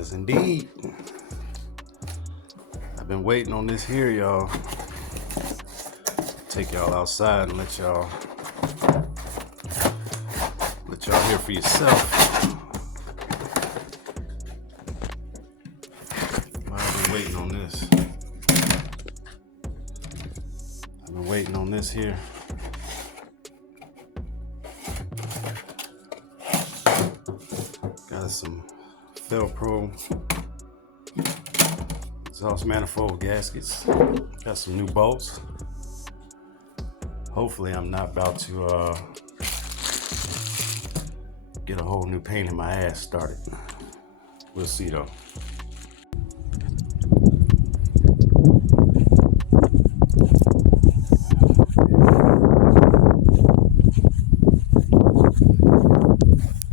Yes, indeed. I've been waiting on this here, y'all. Take y'all outside and let y'all hear for yourself. I've been waiting on this. I've been waiting on this here. Got some Velcro exhaust manifold gaskets. Got some new bolts. Hopefully I'm not about to get a whole new pain in my ass started. We'll see though.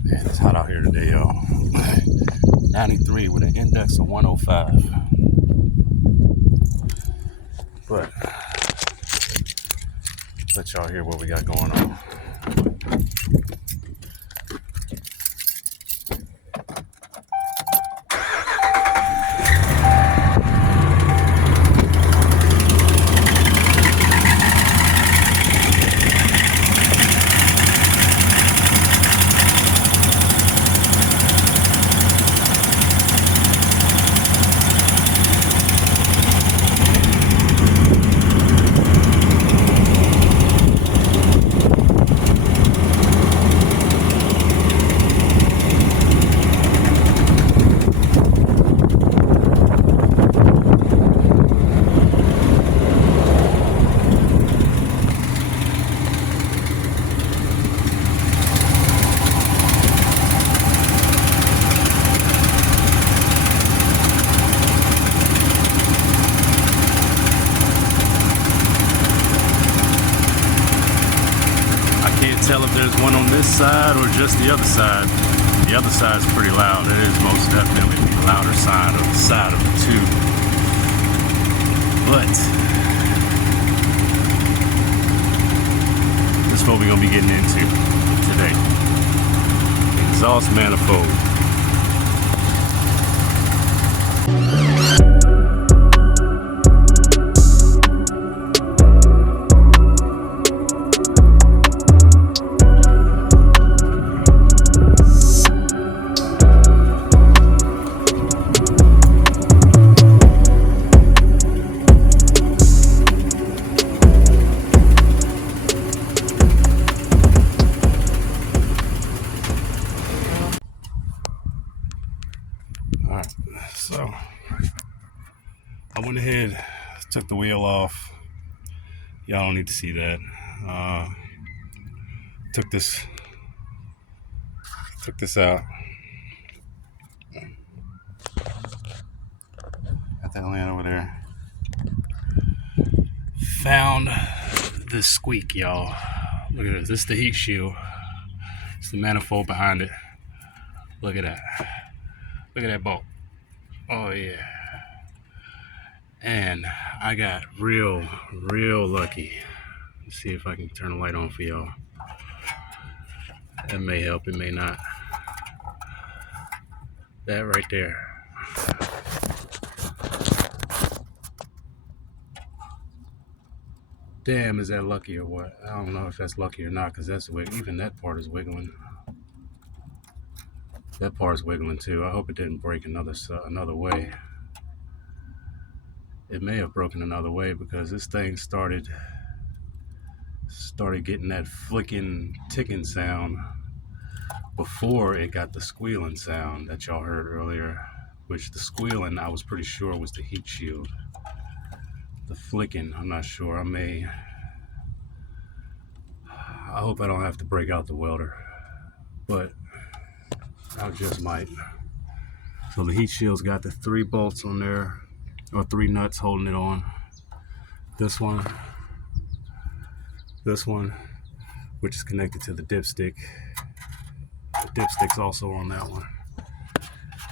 Man, it's hot out here today, y'all. 93 with an index of 105. But let y'all hear what we got going on. Tell if there's one on this side or just the other side. The other side's pretty loud. It is most definitely the louder side of the two. But this is what we're gonna be getting into today. Exhaust manifold. Alright, so I went ahead, took the wheel off. Y'all don't need to see that. Took this out. Got that laying over there. Found this squeak, y'all. Look at this. This is the heat shield. It's the manifold behind it. Look at that. Look at that bolt. Oh yeah. And I got real lucky. Let's see if I can turn the light on for y'all. That may help, it may not. That right there. Damn, is that lucky or what? I don't know if that's lucky or not, because that's even that part is wiggling. That part's wiggling too. I hope it didn't break another way. It may have broken another way because this thing started getting that flicking, ticking sound before it got the squealing sound that y'all heard earlier, which the squealing I was pretty sure was the heat shield. The flicking, I'm not sure. I hope I don't have to break out the welder, but I just might. So the heat shield's got the 3 bolts on there, or 3 nuts holding it on. This one, which is connected to the dipstick. The dipstick's also on that one.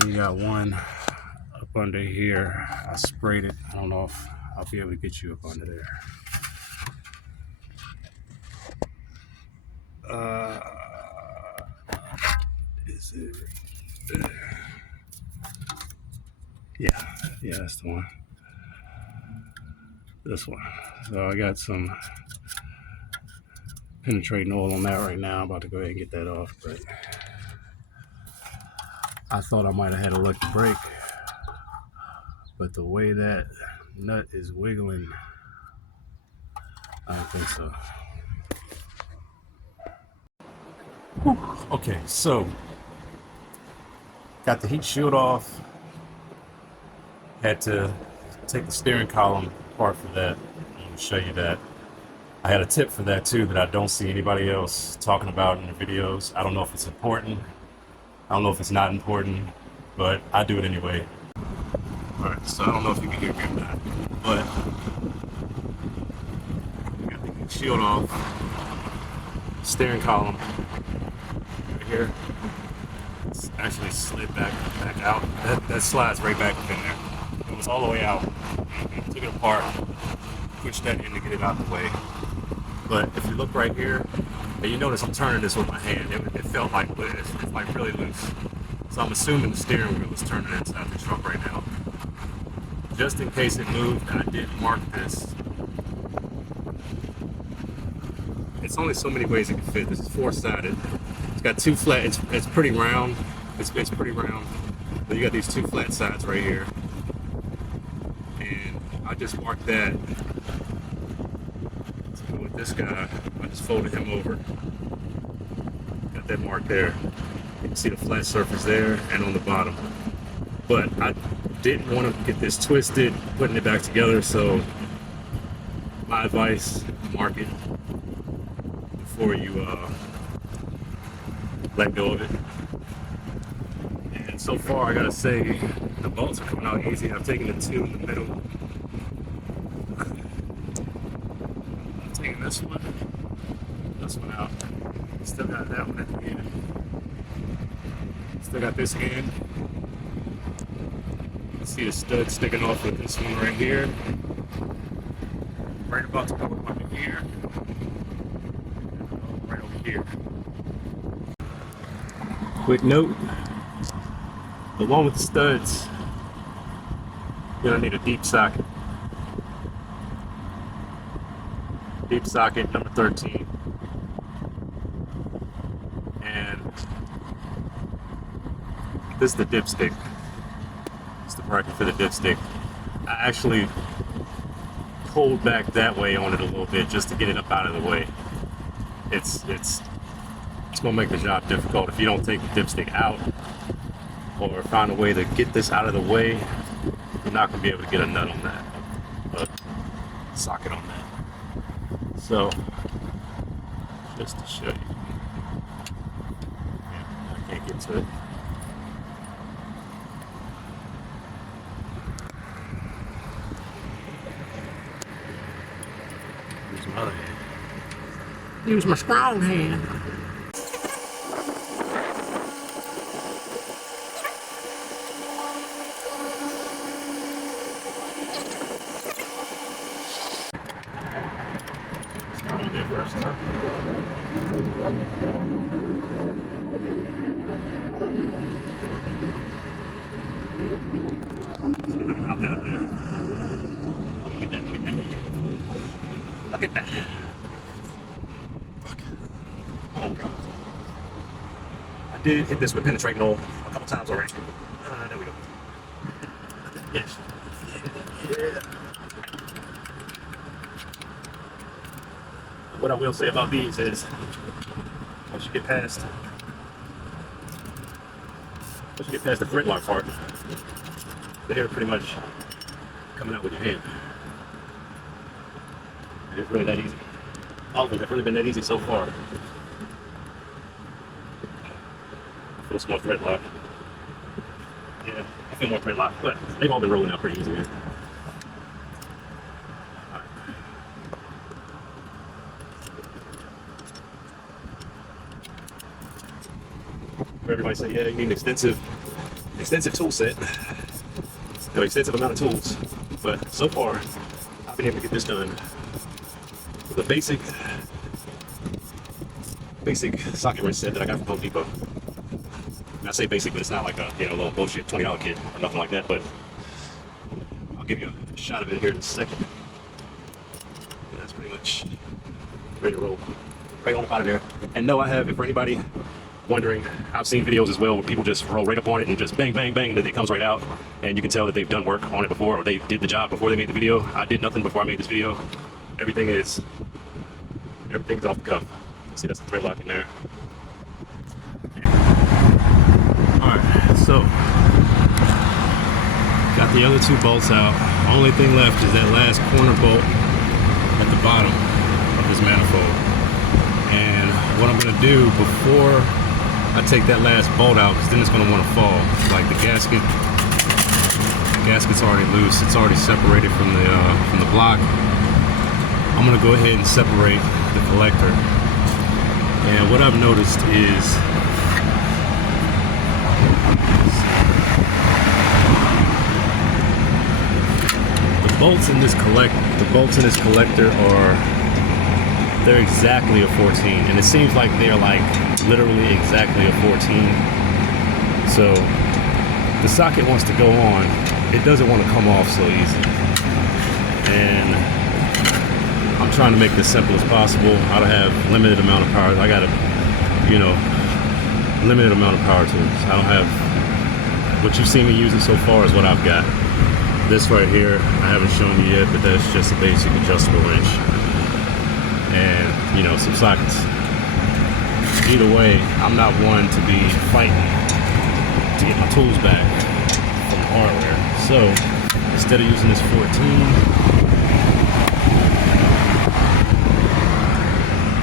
You got one up under here. I sprayed it. I don't know if I'll be able to get you up under there. Is it? Yeah, yeah, that's the one. This one. So I got some penetrating oil on that right now. I'm about to go ahead and get that off, but I thought I might have had a lucky break, but the way that nut is wiggling, I don't think so. Okay, so got the heat shield off. Had to take the steering column apart for that. I'm going to show you that. I had a tip for that too that I don't see anybody else talking about in the videos. I don't know if it's important. I don't know if it's not important, but I do it anyway. Alright, so I don't know if you can hear me or not, but I got the heat shield off. Steering column right here. It's actually slid back out. That slides right back up in there. It was all the way out. Took it apart, pushed that in to get it out of the way. But if you look right here, and you notice I'm turning this with my hand, it felt like it's like really loose. So I'm assuming the steering wheel is turning inside the truck right now. Just in case it moved, I did mark this. It's only so many ways it can fit. This is four-sided. It's got two flat. It's pretty round. It's pretty round. But you got these two flat sides right here, and I just marked that. So with this guy, I just folded him over. Got that mark there. You can see the flat surface there and on the bottom. But I didn't want to get this twisted, putting it back together. So my advice: mark it before you let go of it. And so far, I gotta say, the bolts are coming out easy. I've taken the two in the middle. I'm taking this one out. Still got that one at the end. Still got this end. You can see the stud sticking off with this one right here. Right about to go up here. Right over here. Quick note, the one with the studs, you're gonna need a deep socket. Deep socket number 13. And this is the dipstick. It's the bracket for the dipstick. I actually pulled back that way on it a little bit just to get it up out of the way. It's gonna make the job difficult if you don't take the dipstick out or find a way to get this out of the way. You're not gonna be able to get a nut on that, a socket on that. So just to show you, I can't get to it. Use my other hand. Use my strong hand. Look at that. Fuck. Oh, God. I did hit this with penetrating oil a couple times already. There we go. Yes. Yeah. What I will say about these is, once you get past the grit lock part, they're pretty much coming out with your hand. It's really that easy. All of them have really been that easy so far. I feel some more thread lock. Yeah, I feel more thread lock, but they've all been rolling out pretty easy, man. Everybody say, yeah, you need an extensive tool set. No, extensive amount of tools. But so far, I've been able to get this done with a basic socket wrench set that I got from Home Depot. And I say basic, but it's not like a little bullshit $20 kit or nothing like that. But I'll give you a shot of it here in a second. Yeah, that's pretty much ready to roll. Right on up out of there. And no, I have, for anybody wondering, I've seen videos as well where people just roll right up on it and just bang, bang, bang, and then it comes right out. And you can tell that they've done work on it before, or they did the job before they made the video. I did nothing before I made this video. Everything's off the cuff. See, that's the thread lock in there. Alright, so got the other two bolts out. Only thing left is that last corner bolt at the bottom of this manifold. And what I'm gonna do before I take that last bolt out, because then it's gonna want to fall. Like the gasket's already loose. It's already separated from the block. I'm gonna go ahead and separate the collector. And what I've noticed is the bolts in this collector they're exactly a 14, and it seems like they're like literally exactly a 14. So the socket wants to go on, it doesn't want to come off so easy. And I'm trying to make this simple as possible. I don't have limited amount of power. I got a, limited amount of power tools. I don't have, what you've seen me using so far is what I've got. This right here, I haven't shown you yet, but that's just a basic adjustable wrench. And, some sockets. Either way, I'm not one to be fighting to get my tools back from the hardware. So, instead of using this 14,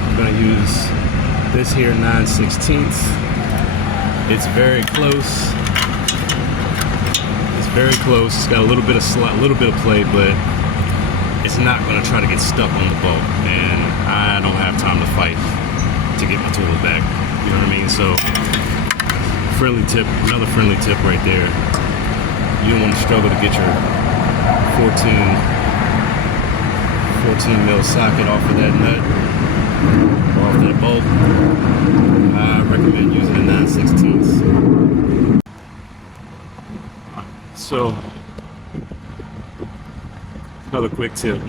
I'm going to use this here 9/16. It's very close. It's very close. It's got a little bit of play, but it's not going to try to get stuck on the bolt. And I don't have time to fight to get my tools back. You know what I mean? So, another friendly tip right there. You don't want to struggle to get your 14 mil socket off of that nut, or off that bolt. I recommend using a 9/16. So, another quick tip.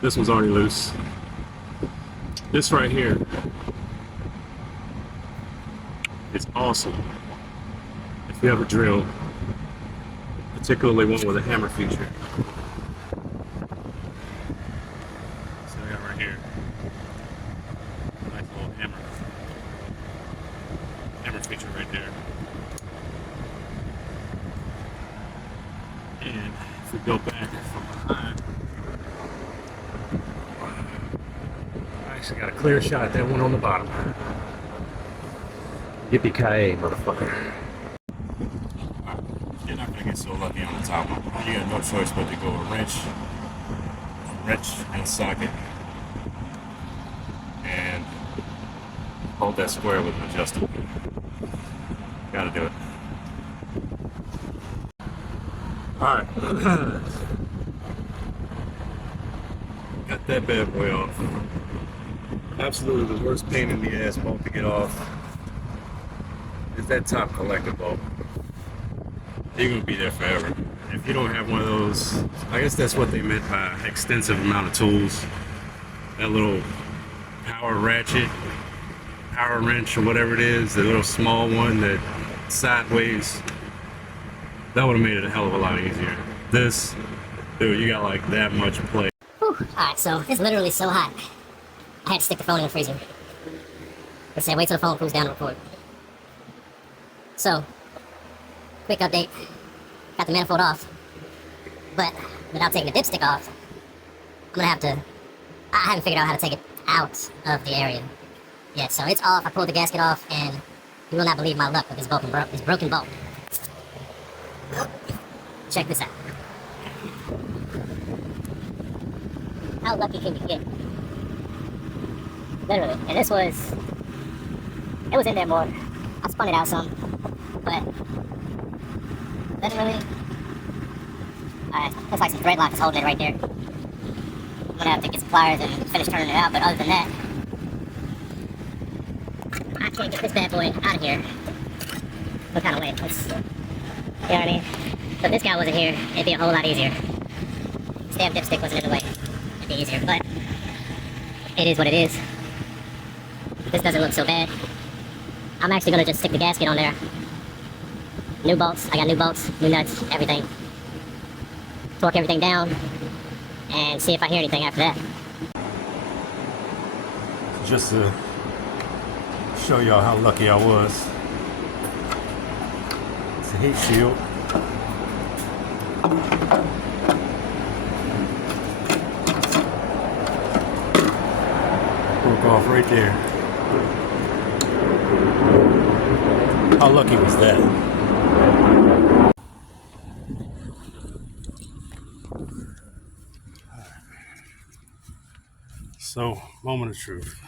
This one's already loose. This right here is awesome if you have a drill, particularly one with a hammer feature. So I got right here, nice little hammer feature right there. And if we go back from behind, I actually got a clear shot at that one on the bottom. Yippee-ki-yay, motherfucker. Alright, you're not gonna get so lucky on the top one. You got no choice but to go a wrench and socket, and hold that square with an adjustable. Gotta do it. Alright. Got that bad boy off. Absolutely the worst pain in the ass bolt to get off is that top collector bolt. You're gonna be there forever. If you don't have one of those, I guess that's what they meant by extensive amount of tools. That little power ratchet, power wrench, or whatever it is, the little small one that sideways, that would have made it a hell of a lot easier. This, dude, you got like that much play. Alright, so it's literally so hot. I had to stick the phone in the freezer. They said wait till the phone cools down to record. So, quick update. Got the manifold off. But without taking the dipstick off, I'm gonna have to, I haven't figured out how to take it out of the area yet. So it's off, I pulled the gasket off, and you will not believe my luck with this broken bolt. Check this out. How lucky can you get? Literally. And this was, it was in there more. I spun it out some, but literally, alright, looks like some thread lock is holding it right there. I'm gonna have to get some pliers and finish turning it out, but other than that, I can't get this bad boy out of here. What kind of way? You know what I mean? So if this guy wasn't here, it'd be a whole lot easier. This damn dipstick wasn't in the way. It'd be easier, but it is what it is. This doesn't look so bad. I'm actually gonna just stick the gasket on there. New bolts, I got new bolts, new nuts, everything. Torque everything down, and see if I hear anything after that. Just to show y'all how lucky I was. It's a heat shield. Broke off right there. How lucky was that? So, moment of truth.